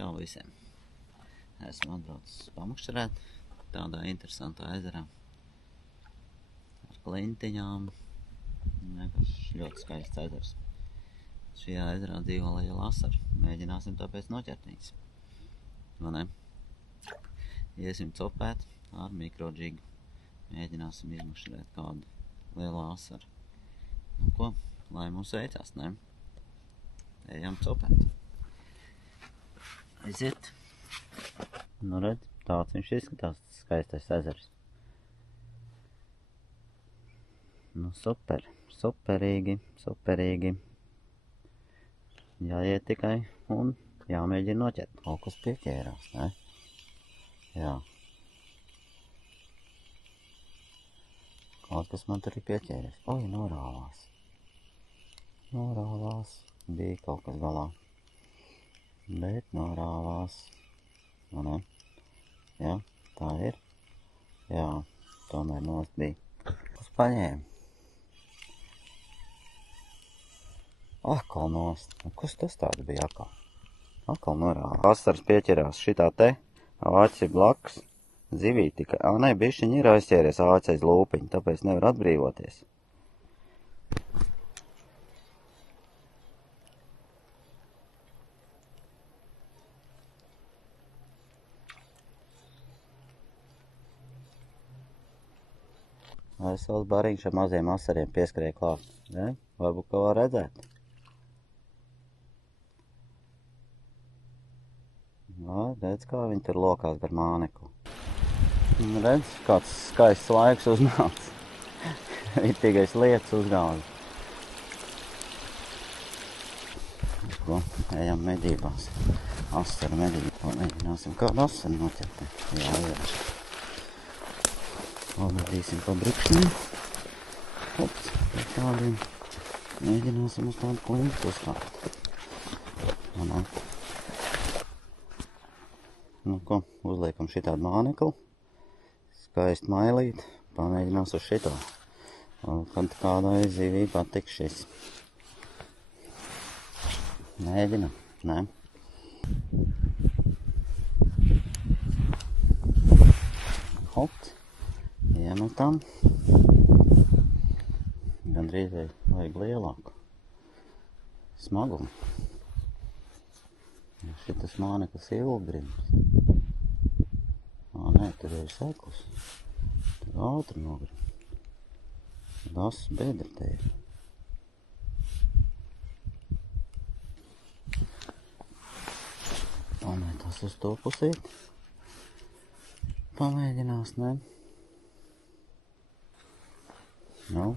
Čau visiem! Esmu atbraucis pamakšķerēt tādā interesantā ezerā ar klintiņām. Vienkārši ļoti skaists ezers. Šajā ezerā dzīvo liela asara. Mēģināsim tāpēc noķert viņas. Vai ne? Iesim copēt ar mikrodžigu. Mēģināsim izmakšķerēt kādu lielu asaru. Nu ko, lai mums veicās, ne? Ejam copēt. Aiziet. Nu redz, tāds viņš izskatās, skaistais ezers. Nu super, superīgi. Jāiet tikai un jāmēģina noķert. Kaut kas pieķērās, ne? Jā. Kaut kas man tur ir pieķēries. Oi, norāvās. Bija kaut kas galā. Bet norāvās. Nu, ne? Jā, tā ir. Jā, tomēr nost bija. Kas paņēma? Akal nost. Kas tas tāds bija akal? Akal norāvās. Asaras pieķerās šitā te. Āķis ir blakus. Zivīt tikai. Nē, bišķiņ ir aizķēries āķis aiz lūpiņu, tāpēc nevar atbrīvoties. Vesels bariņš ar maziem asariem pieskrēja klāt. Ne? Varbūt ko var redzēt. Redz, kā viņi tur lokās gar māneku. Redz, kāds skaists laiks uznāc. Ritīgais lietas uzgāza. Ko? Ejam medībās. Asaru medībās. Mēģināsim kādu asaru noķert. Jā. Pamedīsim pa brikšņiem. Hops, pēc tādiem. Mēģināsim uz tādu klintu uzkāpt. Nu ko, uzliekam šitādu māneklu. Skaisti mailīt. Pamēģinās uz šito. Kad kādai zivī patiks šis. Mēģinam, ne? Hops. Iemetam. Gandrīz vajag lielāku smagumu. Šitas māneklis ilgrims. Nē, tur ir sekls. Tur ātri nogrim. Tas bedra te ir. Pamētās uz to pusīt. Pamēģinās, ne? Nu,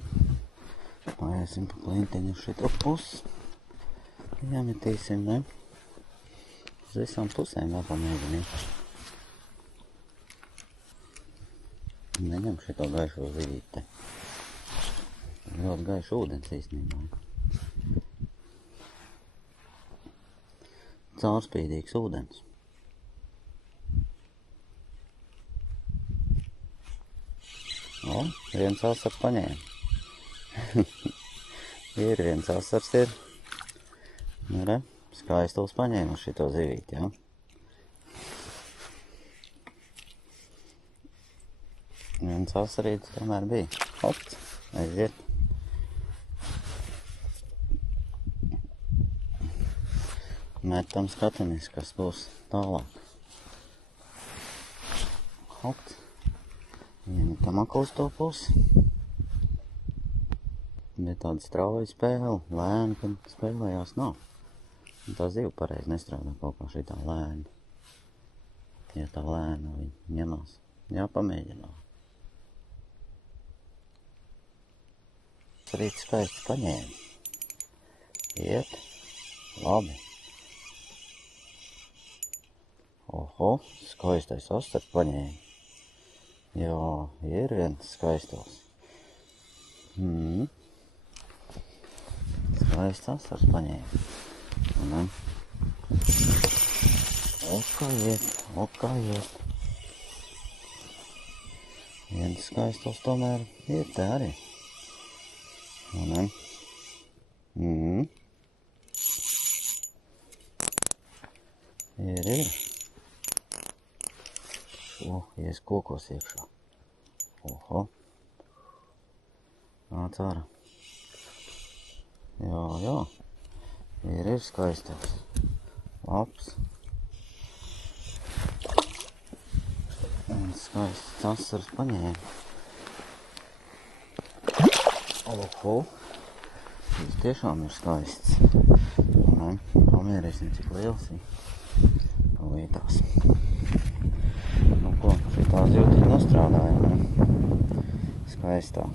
paiesim pa klintiņu uz šito pusi. Iemetīsim, ne? Uz visām pusēm vēl pamēģinīt. Neņem šito gaišo zivīti. Ļoti gaišu ūdens īstenībā. Caurspīdīgs ūdens. O, viens asars paņēma. Ir viens asars ir. Nu, re, skaistuls paņēma šito zivīti, jā. Viens asarītis tomēr bija. Hops, aiziet. Metam skatamies, kas būs tālāk. Hops. Iemetam aklu uz to pusi. Bet tāda strauja spēle, lēna, kad spēlējās nav. Un tā ziva pareizi nestrādā kaut kā šitā lēna. Ja tā lēna viņa ņemās, jāpamēģinā. Rīt skaisti paņēma. Iet, labi. Oho, skaistais asars paņēma. Jā, ir viens skaistos. Skaists asars paņēma. Okā iet. Viens skaistos tomēr ir te arī. Ir. Ies kokos iekšā. Oho. Nāc ārā. Jā. Ir skaistais. Labs. Un skaists asaras paņēma. Oho. Tas tiešām ir skaists. Pamērīsim, cik liels ir. Palītās. Nu ko, šitā zivtiņa nostrādāja, ne? Skaistā.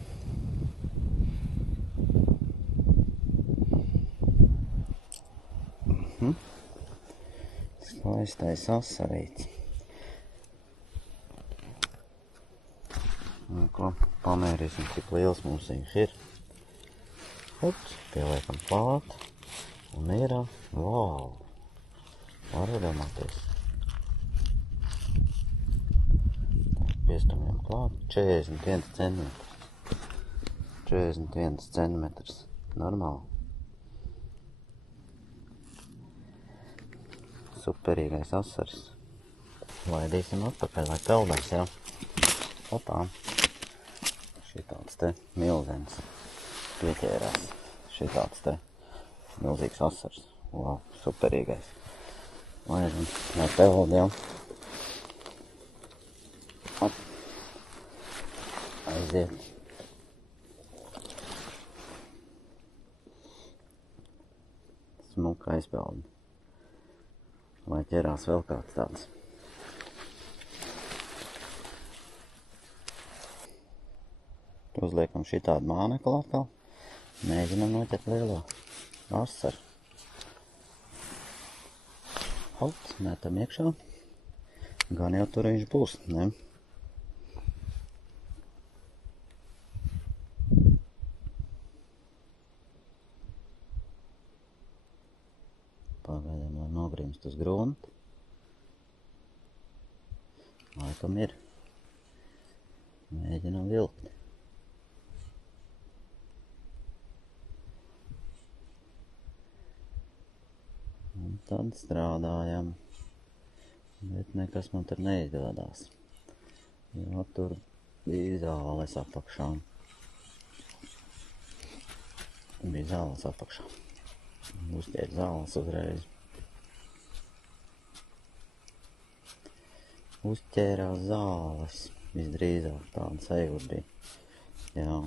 Skaistais asarīts. Nu ko, pamērīsim, cik liels mums viņš ir. Ups, pieliekam klāt. Un ir, wow, var iedomāties. Piestumjam klāt, 41 centimetrs. 41 centimetrs, normāli. Superīgais asars. Laidīsim atpakaļ, lai peldās, jā. Opā. Šitāds te milzens pieķērās. Šitāds te milzīgs asars. Wow, superīgais. Laižam, lai peld, jā. Op. Aiziet. Smuka aizpeldi. Lai ķerās vēl kāds tāds. Uzliekam šitādu māneklu atkal. Mēģinam noķert lielo asaru. Halt, metam iekšā. Gan jau tur viņš būs, ne? Pagaidām, lai nogrimst uz gruntu. Laikam ir. Mēģinam vilkt. Un tad strādājam. Bet nekas man tur neizdodas. Jo tur bija zāles apakšā. Bija zāles apakšā. Uztiek zāles uzreiz. Uzķērās zāles. Visdrīzāk tāda sajūta bija. Jā.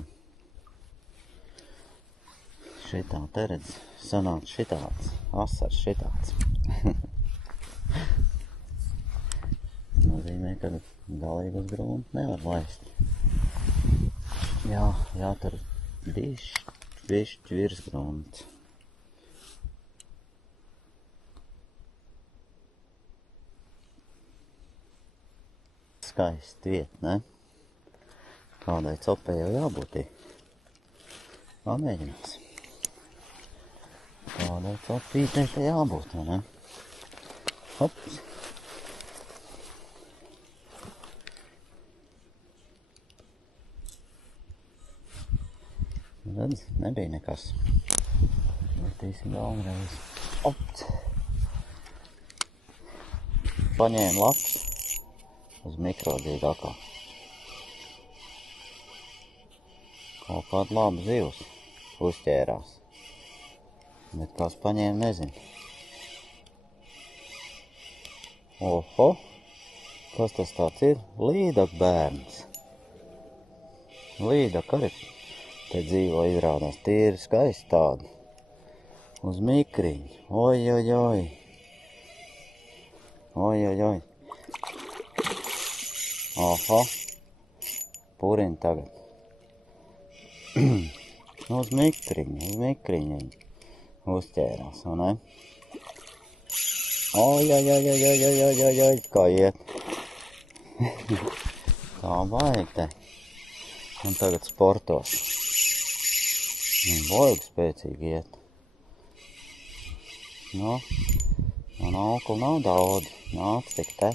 Šitā te redz. Sanāk šitāds. Asars šitāds. Nozīmē, ka galīgi uz gruntu nevar laist. Jā, jātur bišķi virs grunts. Skaisti vieta, ne? Kādai copē jau jābūt. Pamēģinās. Kādai copītei te jābūt, ne? Hops. Redz, nebija nekas. Metīsim vēlreiz. Opt. Paņēma laks. Uz mikrodzīgu atkal. Kaut kāda laba zivs uzķērās. Bet kāds paņēma, nezinu. Oho! Kas tas tāds ir? Līdak bērns. Līdak arī te dzīvo izrādās. Tīri skaisti tādi. Uz mikriņu. Oi. Oi. Oho, purina tagad. Uz mikriņu uzķērās, vai ne? Oi, kā iet. Kā vajag te. Un tagad sportos. Vajag spēcīgi iet. No, man auklu nav daudz. Nāc tik te.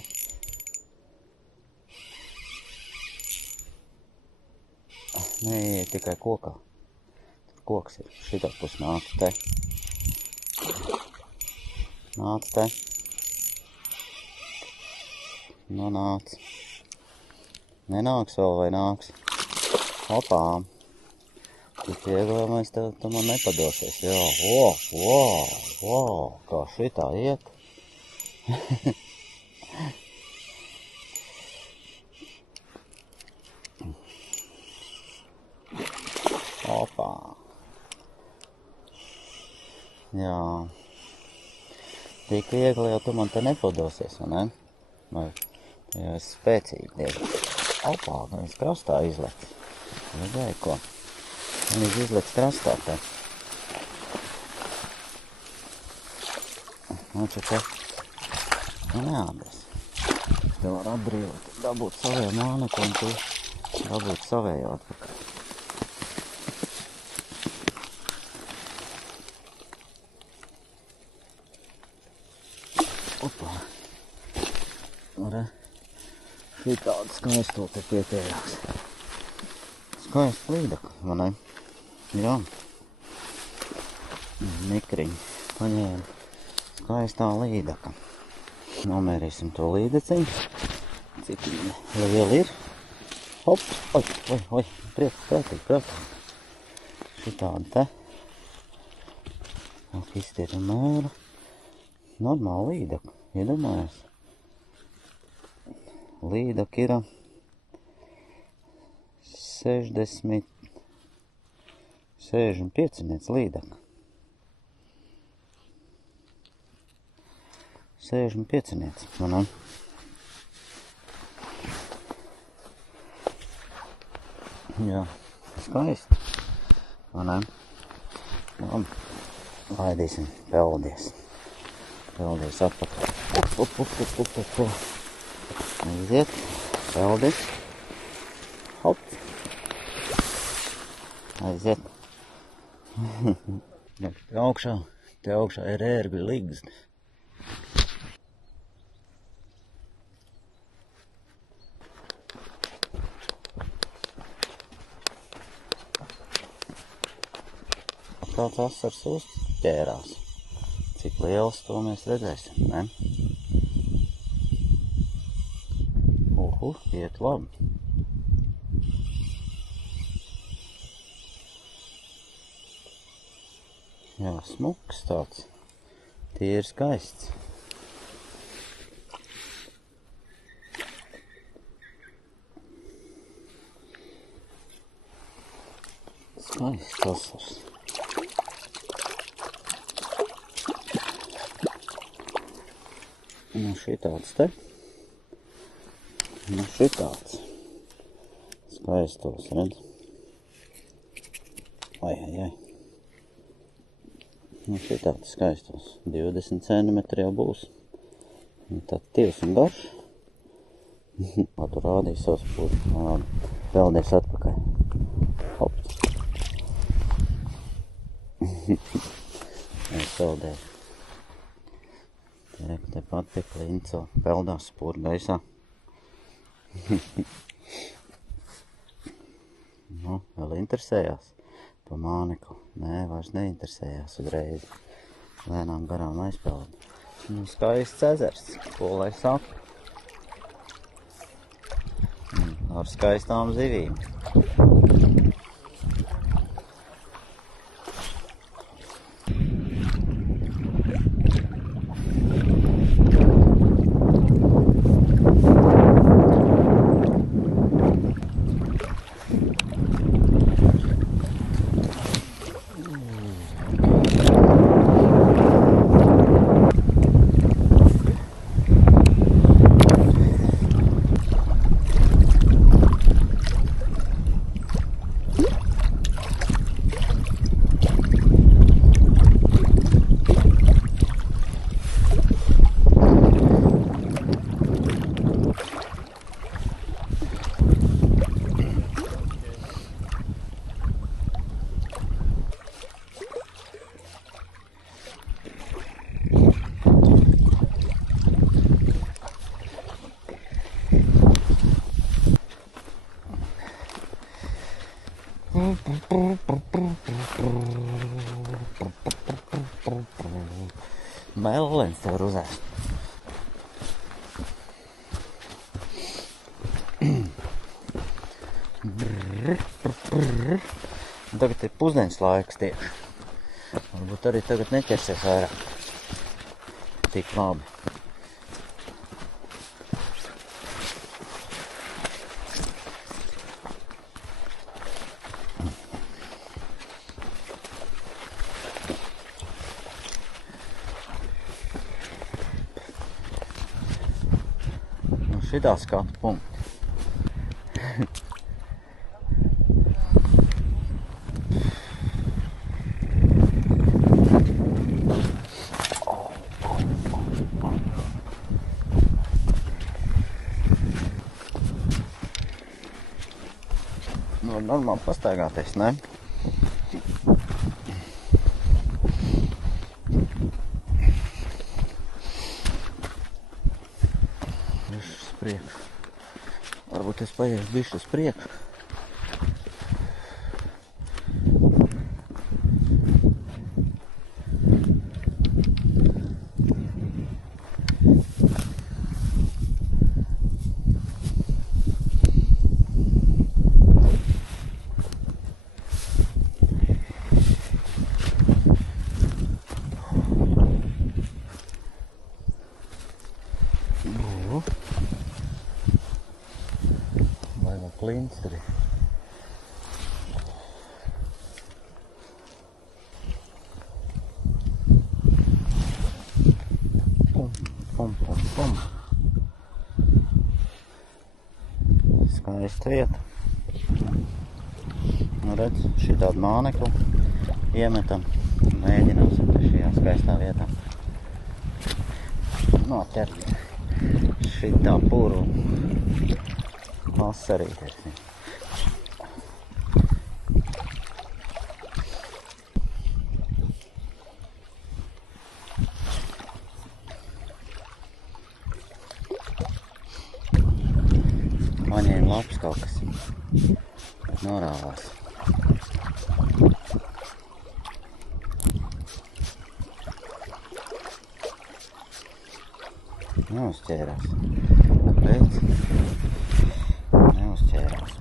Nē, tikai kokā. Tur koks ir. Šitā pus nāc te. Nāc te. Nu nāc. Nenāks vēl vai nāks? Hopā. Tik iedomājies, tu man nepadosies. Jā, kā šitā iet. Hopā. Jā. Tik viegli jau tu man te nepadosies, vai ne? Vai jau esi spēcīgi diezgan. Hopā, viņš krastā izlec. Redzēji ko? Viņš izlec krastā te. Noči te. Neādas. Te var atbrīvot, dabūt savējo māneku un tu dabūt savējo atpakaļ. Opā. Re. Šī tāda skaisto te pietējās. Skaista līdaka, vai ne? Jā. Mikriņi paņēma. Skaistā līdaka. Nomērīsim to līdeciņu. Cik liela ir. Hop, oi, priekšā. Šitāda te. Iztiera mēra. Normāla līdaka, iedomājies. Līdaka ir 65 līdaka. 65, vai ne? Jā, skaisti, vai ne? Labi, laidīsim, peldies. Peldies atpakaļ. Aiziet, peldies. Hop. Aiziet. Te augšā ir ērgļu ligzdi. Kāds asars uzķērās. Cik liels to mēs redzēsim, ne? Iet labi. Jā, smuks tāds. Tie ir skaists. Skaists asars. Nu šitāds te. Nu šitāds. Skaistos, redz. Ai. Nu šitāds skaistos. 20 cm jau būs. Un tad tievs un garš. Tu rādīji savus pūri. Peldies atpakaļ. Hop. Peldēs. Tepat pie klinco. Peldās pūri gaisā. Nu, vēl interesējās pa māneku. Nē, vairs neinteresējās uzreiz. Lēnām garām aizpelda. Nu, skaists ezers, ko lai saka. Ar skaistām zivīm. Melens tev ir uzēst. Un tagad ir pusdienas laiks tieši. Varbūt arī tagad neķersies vairāk. Tik labi. Šitā skatu punkti. Nu, normāli pastaigāties, ne? Varbūt es paiešu bišķi uz priekšu. Klinstri. Pum. Skaista vieta. Redz, šī tāda mānekla iemetam. Mēģināsim šajā skaistā vietā noķert šitā puru asarīties. Paņēma labs kaut kas, bet norāvās. Neuzķērās. Kāpēc? Neuzķērās.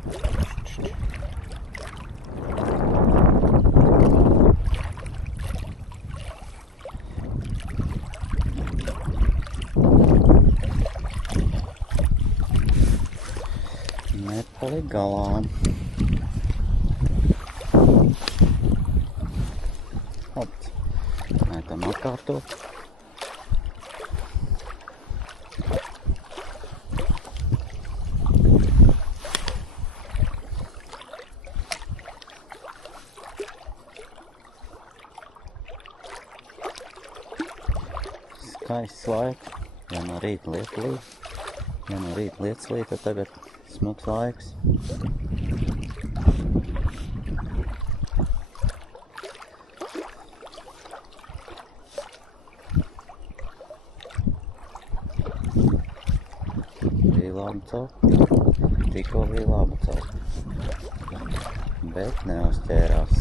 Nepaliek galā. Hops. Mētam atkārtot. Skaists laiks, ja no rīta lietlīt, ja no rīta lietlīt, tad tagad smuks laiks. Bija laba celta, tikko bija laba celta, bet neuzķērās.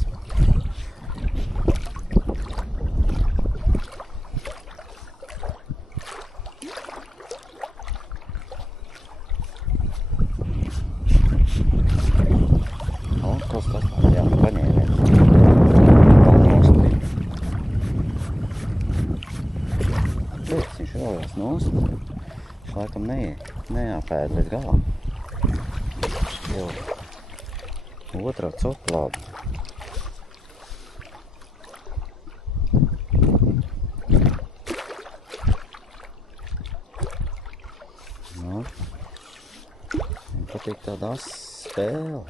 Jā, paņēmies. Liekas, viņš rojās nost. Viņš laikam neapēd līdz galām. Jau otrā coplāda. Nu, man patīk tāda spēle.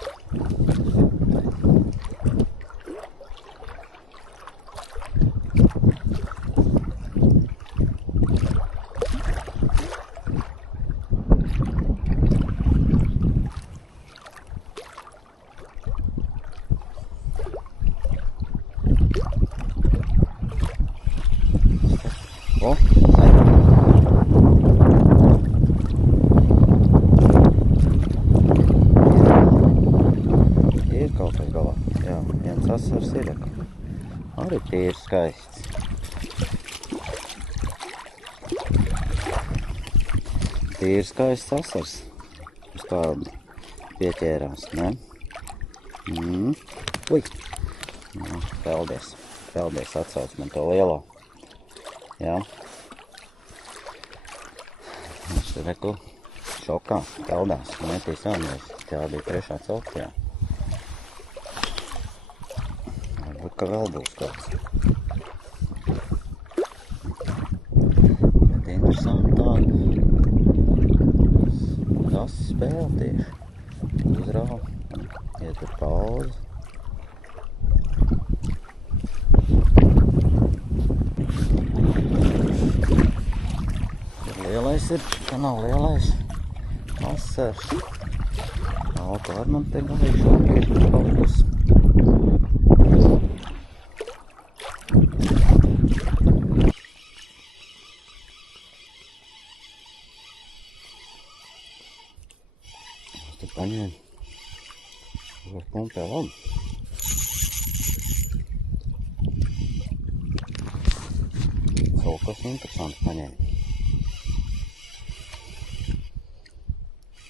Ir kaut kas galā. Jā, viens asars ir. Arī tīri skaists. Tīri skaists asars. Uz tādu pieķērās, ne? Ui! Nu, peldies. Peldies atsauc man to lielo. Jā. Viņš te reku šokā peldās. Metīs vēlreiz. Tā bija trešā celtījā. Varbūt, ka vēl būs kāds. Bet interesanti tāda. Tas spēle tieši. Uzrāva. Iet ar pauzi. Lielais ir, ka nav lielais. Vasars. Alka ar man te galīgi šoki ir kaut kas. Es te paņēmu. Var pumpē labi. Kaut kas interesants paņēmu.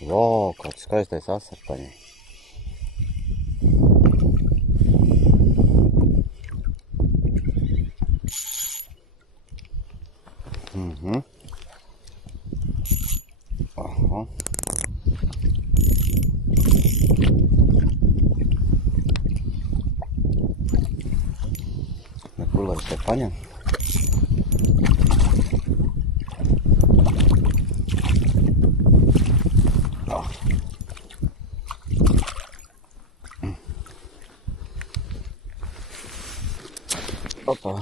Vau, kāds skaistais asars paņēma. Aha. Nekur lai es te paņem. Opā,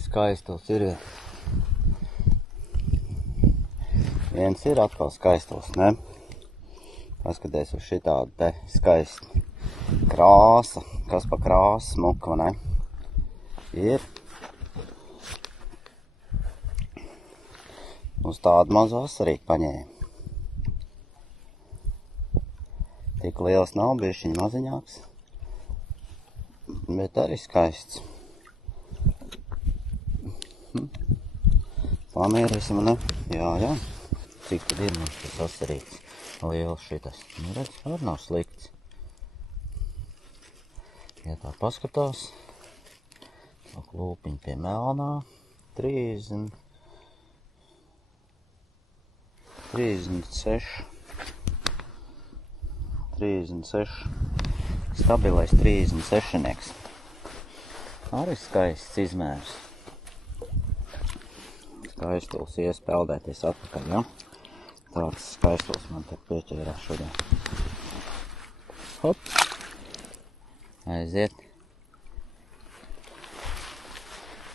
skaistos ir. Viens ir atkal skaistos, ne? Paskaties uz šitādu te skaistu krāsa, kas pa krāsu smuka, ne? Ir. Uz tādu mazu asarīku paņēmu. Tik liels nav, bišķiņ maziņāks, bet arī skaists. Pamērīsim, ne? Jā. Cik tad ir mums tas asarīts? Liels šitas. Nu, redz, arī nav slikts. Ja tā paskatās. Tā lūpiņa pie melnā. 36. Stabilais 36. Arī skaists izmērs. Skaistuls iespeldēties atpakaļ, ja? Tāds skaistuls man te pieķērās šodien. Hop! Aiziet.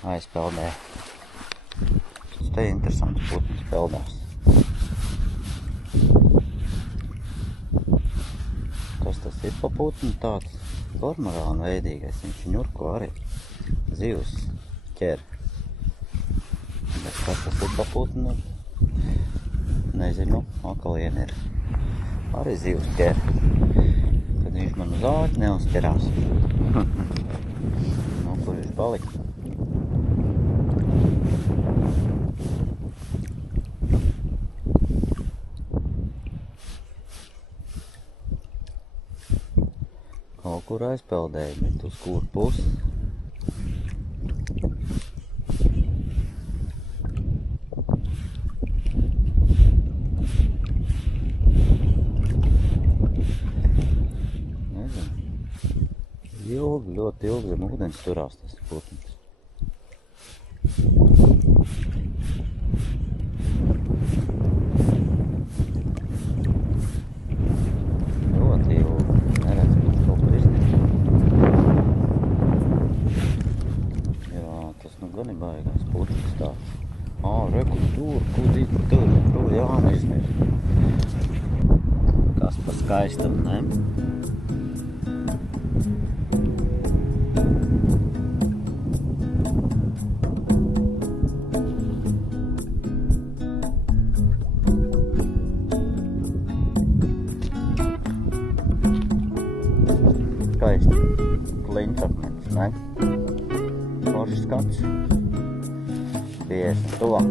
Aizpeldē. Tas te interesanti putnis peldās. Kas tas ir pa putni tāds? Kormorāna veidīgais. Viņš ņurko arī zivs ķer. Bet kas tas ir pa putni? Nezinu, akalien ir. Arī zivs ķer. Kad viņš man uz āķi neuzķerās. Nu, kur viņš palika? Kaut kur aizpeldēju, bet uz kur pusi? Ilgi, ļoti ilgi zem ūdens turās tas putnis. Ļoti ilgi. Neredz, bet kaut kur iztiek. Jā, tas nu gan ir baigās putnis tāds. Reku, tur, jāneizmēr. Kas pa skaistam, ne? Skaisti kliņķakmens, ne? Foršs skats. 50 tuvā.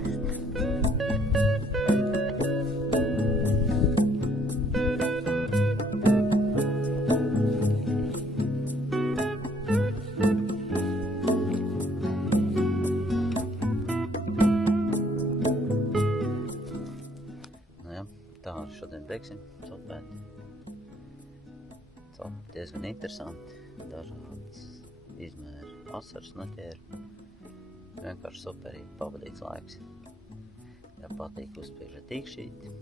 skaisti. Nu jā, tā šodien beigsim copēt. Copi diezgan interesanti, dažādas izmēri asaras noķēra. Vienkārši superīgi pavadīts laiks. Ja patīk, uzspiežat īkšķīti,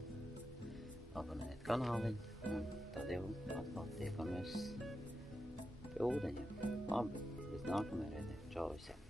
abonējiet kanāliņu, un tad jau atkal tiekamies pie ūdeņiem. Labi, līdz nākamajai reizei. Čau visiem!